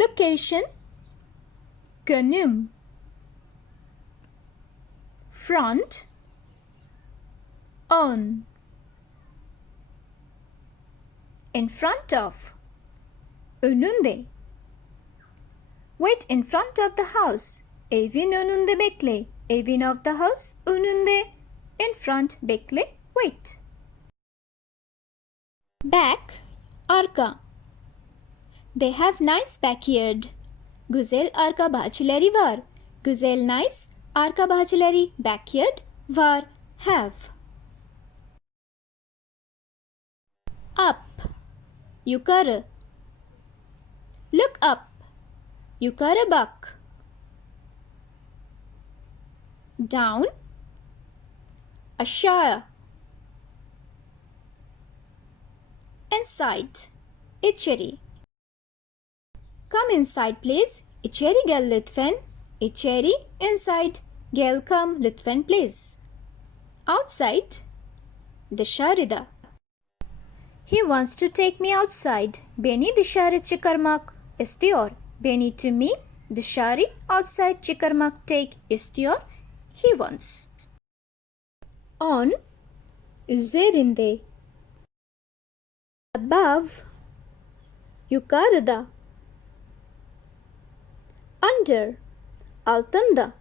Location Konum. Front On. In front of Önünde. Wait in front of the house. Evin önünde bekle. Evin of the house önünde. In front bekle. Wait. Back Arka. They have nice backyard. Güzel arka bahçeleri var. Güzel nice arka bahçeleri backyard var. Have. Up Yukarı. Look up. Yukarı bak. Down Aşağı. Inside İçeri. Come inside please. İçeri gel lütfen. İçeri inside. Gel come lütfen please. Outside dışarıda. He wants to take me outside. Beni dışarı çıkarmak istiyor. Beni to me dışarı outside çıkarmak take istiyor. He wants. On üzerinde. Above yukarıda. Under altında.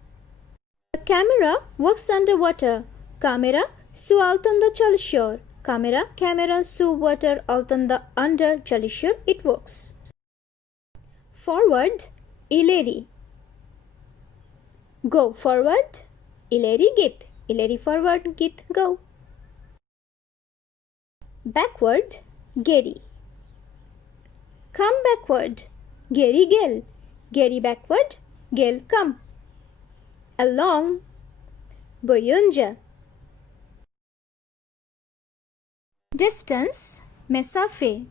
The camera works underwater. Kamera su altında çalışıyor. Kamera su water altında under çalışıyor. It works. Forward ileri. Go forward ileri git. İleri forward git go. Backward geri. Come backward geri gel. Geri backward gel come. Along boyunca. Distance mesafe.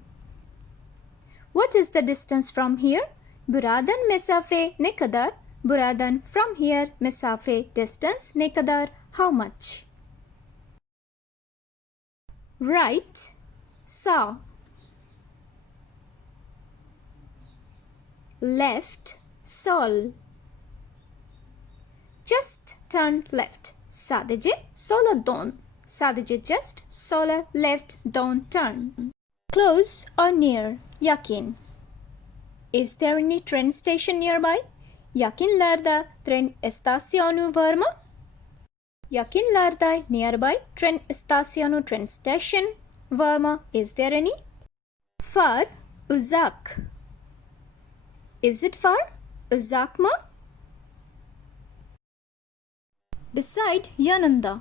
What is the distance from here? Buradan mesafe ne kadar? Buradan from here mesafe distance ne kadar? How much? Right sağ. Left sol. Just turn left. Sadece sola dön. Sadece just sola left don't turn. Close or near yakın. Is there any train station nearby? Yakınlarda tren istasyonu var mı? Yakınlarda nearby tren istasyonu train station var mı? Is there any? Far uzak. Is it far? Uzak mı? Beside yanında.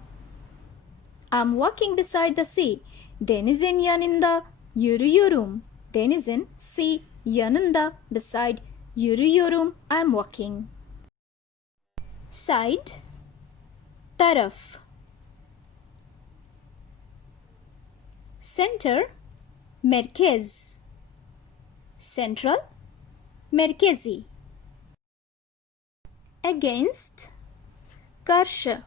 I'm walking beside the sea. Denizin yanında yürüyorum. Denizin sea yanında beside yürüyorum. I'm walking. Side taraf. Center merkez. Central merkezi. Against karşı.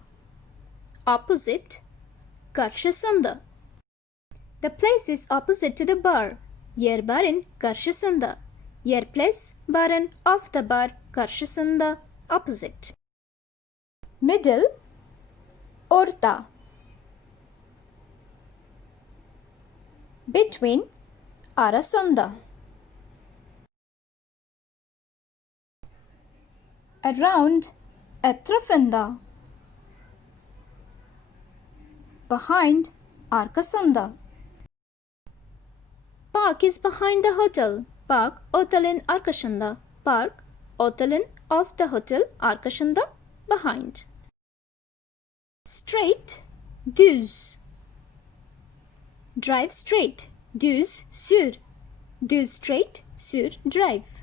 Opposite karşısında. The place is opposite to the bar. Yer barın karşısında. Yer place barın of the bar karşısında. Opposite. Middle orta. Between arasında. Around etrafında. Behind arkasında. Park is behind the hotel. Park otelin arkasında. Park otelin of the hotel arkasında. Behind. Straight düz. Drive straight. Düz sür. Düz straight sür drive.